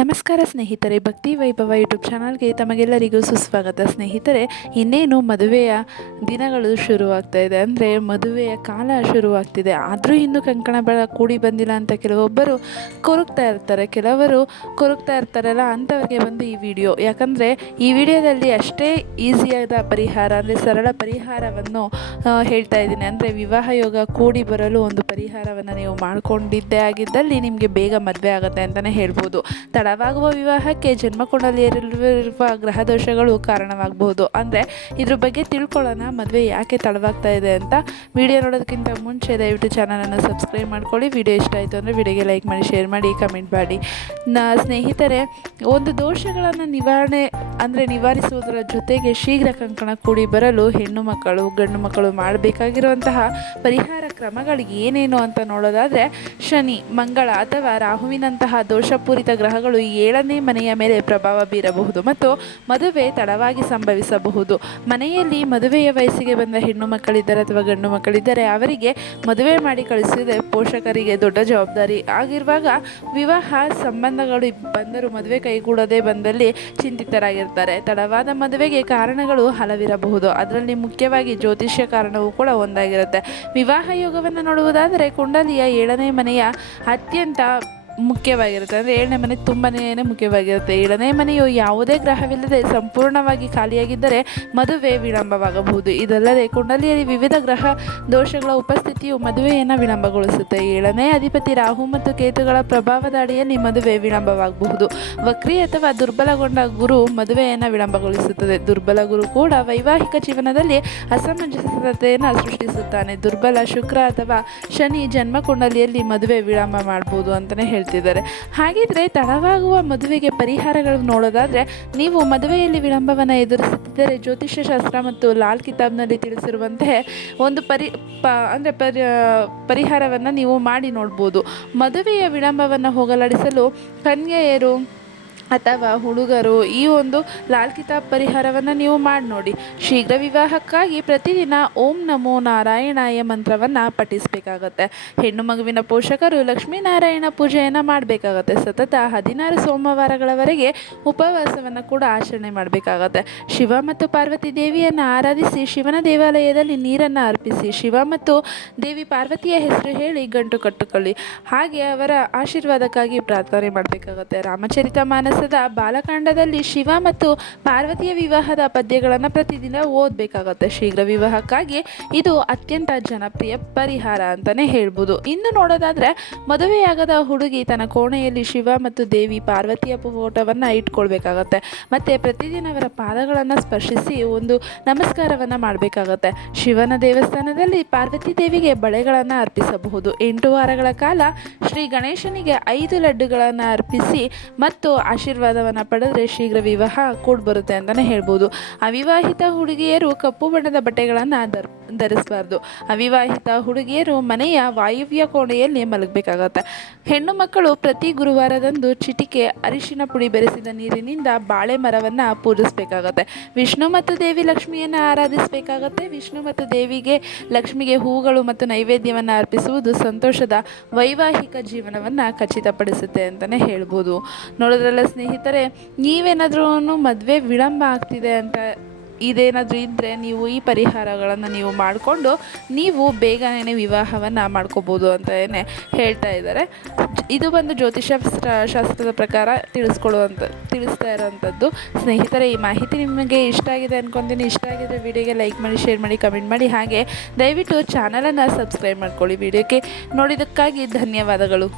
ನಮಸ್ಕಾರ ಸ್ನೇಹಿತರೆ, ಭಕ್ತಿ ವೈಭವ ಯೂಟ್ಯೂಬ್ ಚಾನಲ್ಗೆ ತಮಗೆಲ್ಲರಿಗೂ ಸುಸ್ವಾಗತ. ಸ್ನೇಹಿತರೆ, ಇನ್ನೇನು ಮದುವೆಯ ದಿನಗಳು ಶುರುವಾಗ್ತಾ ಇದೆ, ಅಂದರೆ ಮದುವೆಯ ಕಾಲ ಶುರುವಾಗ್ತಿದೆ. ಆದರೂ ಇನ್ನೂ ಕಂಕಣ ಕೂಡಿ ಬಂದಿಲ್ಲ ಅಂತ ಕೆಲವೊಬ್ಬರು ಕೊರಗ್ತಾ ಇರ್ತಾರೆ. ಕೆಲವರು ಕೊರಗ್ತಾ ಇರ್ತಾರಲ್ಲ, ಅಂಥವ್ರಿಗೆ ಬಂದು ಈ ವಿಡಿಯೋ. ಯಾಕಂದರೆ ಈ ವಿಡಿಯೋದಲ್ಲಿ ಅಷ್ಟೇ ಈಸಿಯಾದ ಪರಿಹಾರ, ಅಂದರೆ ಸರಳ ಪರಿಹಾರವನ್ನು ಹೇಳ್ತಾ ಇದ್ದೀನಿ. ಅಂದರೆ ವಿವಾಹ ಯೋಗ ಕೂಡಿ ಬರಲು ಒಂದು ಪರಿಹಾರವನ್ನು ನೀವು ಮಾಡಿಕೊಂಡಿದ್ದೇ ಆಗಿದ್ದಲ್ಲಿ ನಿಮಗೆ ಬೇಗ ಮದುವೆ ಆಗುತ್ತೆ ಅಂತಲೇ ಹೇಳ್ಬೋದು. ತಡವಾಗುವ ವಿವಾಹಕ್ಕೆ ಜನ್ಮಕುಂಡಲಿಯಲ್ಲಿರುವ ಗ್ರಹ ದೋಷಗಳು ಕಾರಣವಾಗಬಹುದು. ಅಂದರೆ ಇದ್ರ ಬಗ್ಗೆ ತಿಳ್ಕೊಳ್ಳೋಣ, ಮದುವೆ ಯಾಕೆ ತಡವಾಗ್ತಾ ಇದೆ ಅಂತ. ವಿಡಿಯೋ ನೋಡೋದಕ್ಕಿಂತ ಮುಂಚೆ ದಯವಿಟ್ಟು ಚಾನಲನ್ನು ಸಬ್ಸ್ಕ್ರೈಬ್ ಮಾಡ್ಕೊಳ್ಳಿ. ವಿಡಿಯೋ ಇಷ್ಟ ಆಯಿತು ಅಂದರೆ ವಿಡಿಯೋಗೆ ಲೈಕ್ ಮಾಡಿ, ಶೇರ್ ಮಾಡಿ, ಕಮೆಂಟ್ ಮಾಡಿ. ಸ್ನೇಹಿತರೆ, ಒಂದು ದೋಷಗಳನ್ನು ನಿವಾರಿಸುವುದರ ಜೊತೆಗೆ ಶೀಘ್ರ ಕಂಕಣ ಕೂಡಿ ಬರಲು ಹೆಣ್ಣು ಮಕ್ಕಳು ಗಂಡು ಮಕ್ಕಳು ಮಾಡಬೇಕಾಗಿರುವಂತಹ ಪರಿಹಾರ ಕ್ರಮಗಳು ಏನೇನು ಅಂತ ನೋಡೋದಾದರೆ, ಶನಿ, ಮಂಗಳ ಅಥವಾ ರಾಹುವಿನಂತಹ ದೋಷಪೂರಿತ ಗ್ರಹಗಳು 7ನೇ ಮನೆಯ ಮೇಲೆ ಪ್ರಭಾವ ಬೀರಬಹುದು ಮತ್ತು ಮದುವೆ ತಡವಾಗಿ ಸಂಭವಿಸಬಹುದು. ಮನೆಯಲ್ಲಿ ಮದುವೆಯ ವಯಸ್ಸಿಗೆ ಬಂದ ಹೆಣ್ಣು ಮಕ್ಕಳಿದ್ದರೆ ಅಥವಾ ಗಂಡು ಮಕ್ಕಳಿದ್ದರೆ ಅವರಿಗೆ ಮದುವೆ ಮಾಡಿ ಕಳಿಸಿದರೆ ಪೋಷಕರಿಗೆ ದೊಡ್ಡ ಜವಾಬ್ದಾರಿ ಆಗಿರುವಾಗ ವಿವಾಹ ಸಂಬಂಧಗಳು ಬಂದರೂ ಮದುವೆ ಕೈಗೂಡದೆ ಬಂದಲ್ಲಿ ಚಿಂತಿತರಾಗಿರ್ತಾರೆ. ತಡವಾದ ಮದುವೆಗೆ ಕಾರಣಗಳು ಹಲವಿರಬಹುದು. ಅದರಲ್ಲಿ ಮುಖ್ಯವಾಗಿ ಜ್ಯೋತಿಷ್ಯ ಕಾರಣವೂ ಕೂಡ ಒಂದಾಗಿರುತ್ತೆ. ವಿವಾಹ ಯೋಗವನ್ನು ನೋಡುವುದಾದರೆ ಕುಂಡಲಿಯ 7ನೇ ಮನೆಯ ಅತ್ಯಂತ ಮುಖ್ಯವಾಗಿರುತ್ತೆ. ಅಂದರೆ 7ನೇ ಮನೆ ತುಂಬಾ ಮುಖ್ಯವಾಗಿರುತ್ತೆ. 7ನೇ ಮನೆಯು ಯಾವುದೇ ಗ್ರಹವಿಲ್ಲದೆ ಸಂಪೂರ್ಣವಾಗಿ ಖಾಲಿಯಾಗಿದ್ದರೆ ಮದುವೆ ವಿಳಂಬವಾಗಬಹುದು. ಇದಲ್ಲದೆ ಕುಂಡಲಿಯಲ್ಲಿ ವಿವಿಧ ಗ್ರಹ ದೋಷಗಳ ಉಪಸ್ಥಿತಿಯು ಮದುವೆಯನ್ನು ವಿಳಂಬಗೊಳಿಸುತ್ತೆ. 7ನೇ ಅಧಿಪತಿ ರಾಹು ಮತ್ತು ಕೇತುಗಳ ಪ್ರಭಾವದ ಅಡಿಯಲ್ಲಿ ಮದುವೆ ವಿಳಂಬವಾಗಬಹುದು. ವಕ್ರಿ ಅಥವಾ ದುರ್ಬಲಗೊಂಡ ಗುರು ಮದುವೆಯನ್ನು ವಿಳಂಬಗೊಳಿಸುತ್ತದೆ. ದುರ್ಬಲ ಗುರು ಕೂಡ ವೈವಾಹಿಕ ಜೀವನದಲ್ಲಿ ಅಸಮಂಜಸತೆಯನ್ನು ಸೃಷ್ಟಿಸುತ್ತಾನೆ. ದುರ್ಬಲ ಶುಕ್ರ ಅಥವಾ ಶನಿ ಜನ್ಮ ಕುಂಡಲಿಯಲ್ಲಿ ಮದುವೆ ವಿಳಂಬ ಮಾಡ್ಬೋದು ಅಂತಲೇ ಹೇಳ್ತಿದ್ದಾರೆ. ಹಾಗಿದ್ರೆ ತಡವಾಗುವ ಮದುವೆಗೆ ಪರಿಹಾರಗಳು ನೋಡೋದಾದರೆ, ನೀವು ಮದುವೆಯಲ್ಲಿ ವಿಳಂಬವನ್ನು ಎದುರಿಸುತ್ತಿದ್ದರೆ ಜ್ಯೋತಿಷ್ಯ ಶಾಸ್ತ್ರ ಮತ್ತು ಲಾಲ್ ಕಿತಾಬ್ನಲ್ಲಿ ತಿಳಿಸಿರುವಂತೆ ಒಂದು ಪರಿಹಾರವನ್ನು ನೀವು ಮಾಡಿ ನೋಡ್ಬೋದು. ಮದುವೆಯ ವಿಳಂಬವನ್ನು ಹೋಗಲಾಡಿಸಲು ಕನ್ಯೆಯರು ಅಥವಾ ಹುಡುಗರು ಈ ಒಂದು ಲಾಲ್ ಕಿತಾಬ್ ಪರಿಹಾರವನ್ನು ನೀವು ಮಾಡಿ ನೋಡಿ. ಶೀಘ್ರ ವಿವಾಹಕ್ಕಾಗಿ ಪ್ರತಿದಿನ ಓಂ ನಮೋ ನಾರಾಯಣಾಯ ಮಂತ್ರವನ್ನು ಪಠಿಸಬೇಕಾಗತ್ತೆ. ಹೆಣ್ಣು ಮಗುವಿನ ಪೋಷಕರು ಲಕ್ಷ್ಮೀನಾರಾಯಣ ಪೂಜೆಯನ್ನು ಮಾಡಬೇಕಾಗತ್ತೆ. ಸತತ 16 ಸೋಮವಾರಗಳವರೆಗೆ ಉಪವಾಸವನ್ನು ಕೂಡ ಆಚರಣೆ ಮಾಡಬೇಕಾಗತ್ತೆ. ಶಿವ ಮತ್ತು ಪಾರ್ವತಿ ದೇವಿಯನ್ನು ಆರಾಧಿಸಿ ಶಿವನ ದೇವಾಲಯದಲ್ಲಿ ನೀರನ್ನು ಅರ್ಪಿಸಿ ಶಿವ ಮತ್ತು ದೇವಿ ಪಾರ್ವತಿಯ ಹೆಸರು ಹೇಳಿ ಗಂಟು ಕಟ್ಟಿಕೊಳ್ಳಿ. ಹಾಗೆ ಅವರ ಆಶೀರ್ವಾದಕ್ಕಾಗಿ ಪ್ರಾರ್ಥನೆ ಮಾಡಬೇಕಾಗತ್ತೆ. ರಾಮಚರಿತ ಮಾನಸದ ಬಾಲಕಾಂಡದಲ್ಲಿ ಶಿವ ಮತ್ತು ಪಾರ್ವತಿಯ ವಿವಾಹದ ಪದ್ಯಗಳನ್ನು ಪ್ರತಿದಿನ ಓದಬೇಕಾಗತ್ತೆ. ಶೀಘ್ರ ವಿವಾಹಕ್ಕಾಗಿ ಇದು ಅತ್ಯಂತ ಜನಪ್ರಿಯ ಪರಿಹಾರ ಅಂತಲೇ ಹೇಳ್ಬೋದು. ಇನ್ನು ನೋಡೋದಾದರೆ, ಮದುವೆಯಾಗದ ಹುಡುಗಿ ತನ್ನ ಕೋಣೆಯಲ್ಲಿ ಶಿವ ಮತ್ತು ದೇವಿ ಪಾರ್ವತಿಯ ಫೋಟೋವನ್ನು ಇಟ್ಕೊಳ್ಬೇಕಾಗತ್ತೆ. ಮತ್ತು ಪ್ರತಿದಿನ ಅವರ ಪಾದಗಳನ್ನು ಸ್ಪರ್ಶಿಸಿ ಒಂದು ನಮಸ್ಕಾರವನ್ನು ಮಾಡಬೇಕಾಗತ್ತೆ. ಶಿವನ ದೇವಸ್ಥಾನದಲ್ಲಿ ಪಾರ್ವತಿ ದೇವಿಗೆ ಬಳೆಗಳನ್ನು ಅರ್ಪಿಸಬಹುದು. 8 ವಾರಗಳ ಕಾಲ ಶ್ರೀ ಗಣೇಶನಿಗೆ 5 ಲಡ್ಡುಗಳನ್ನು ಅರ್ಪಿಸಿ ಮತ್ತು ಆಶೀರ್ವಾದವನ್ನು ಪಡೆದರೆ ಶೀಘ್ರ ವಿವಾಹ ಕೂಡಿ ಬರುತ್ತೆ ಅಂತಲೇ ಹೇಳ್ಬೋದು. ಅವಿವಾಹಿತ ಹುಡುಗಿಯರು ಕಪ್ಪು ಬಣ್ಣದ ಬಟ್ಟೆಗಳನ್ನು ಧರಿಸಬಾರ್ದು. ಅವಿವಾಹಿತ ಹುಡುಗಿಯರು ಮನೆಯ ವಾಯುವ್ಯ ಕೋಣೆಯಲ್ಲಿ ಮಲಗಬೇಕಾಗತ್ತೆ. ಹೆಣ್ಣು ಮಕ್ಕಳು ಪ್ರತಿ ಗುರುವಾರದಂದು ಚಿಟಿಕೆ ಅರಿಶಿನ ಪುಡಿ ಬೆರೆಸಿದ ನೀರಿನಿಂದ ಬಾಳೆ ಮರವನ್ನು ಪೂಜಿಸಬೇಕಾಗತ್ತೆ. ವಿಷ್ಣು ಮತ್ತು ದೇವಿ ಲಕ್ಷ್ಮಿಯನ್ನು ಆರಾಧಿಸಬೇಕಾಗತ್ತೆ. ವಿಷ್ಣು ಮತ್ತು ದೇವಿಗೆ ಲಕ್ಷ್ಮಿಗೆ ಹೂಗಳು ಮತ್ತು ನೈವೇದ್ಯವನ್ನು ಅರ್ಪಿಸುವುದು ಸಂತೋಷದ ವೈವಾಹಿಕ ಜೀವನವನ್ನು ಖಚಿತಪಡಿಸುತ್ತೆ ಅಂತಲೇ ಹೇಳ್ಬೋದು. ನೋಡೋದ್ರಲ್ಲ ಸ್ನೇಹಿತರೆ, ನೀವೇನಾದ್ರೂ ಮದುವೆ ವಿಳಂಬ ಆಗ್ತಿದೆ ಅಂತ ಇದೇನಾದರೂ ಇದ್ದರೆ ನೀವು ಈ ಪರಿಹಾರಗಳನ್ನು ನೀವು ಮಾಡಿಕೊಂಡು ನೀವು ಬೇಗನೆ ವಿವಾಹವನ್ನು ಮಾಡ್ಕೋಬೋದು ಅಂತ ಹೇಳ್ತಾ ಇದ್ದಾರೆ. ಇದು ಬಂದು ಜ್ಯೋತಿಷ್ಯ ಶಾಸ್ತ್ರದ ಪ್ರಕಾರ ತಿಳಿಸ್ತಾ ಇರೋವಂಥದ್ದು. ಸ್ನೇಹಿತರೆ, ಈ ಮಾಹಿತಿ ನಿಮಗೆ ಇಷ್ಟ ಆಗಿದೆ ಅಂದ್ಕೊತೀನಿ. ಇಷ್ಟ ಆಗಿದ್ರೆ ವಿಡಿಯೋಗೆ ಲೈಕ್ ಮಾಡಿ, ಶೇರ್ ಮಾಡಿ, ಕಮೆಂಟ್ ಮಾಡಿ. ಹಾಗೆ ದಯವಿಟ್ಟು ಚಾನಲನ್ನು ಸಬ್ಸ್ಕ್ರೈಬ್ ಮಾಡ್ಕೊಳ್ಳಿ. ವಿಡಿಯೋಕ್ಕೆ ನೋಡಿದ್ದಕ್ಕಾಗಿ ಧನ್ಯವಾದಗಳು.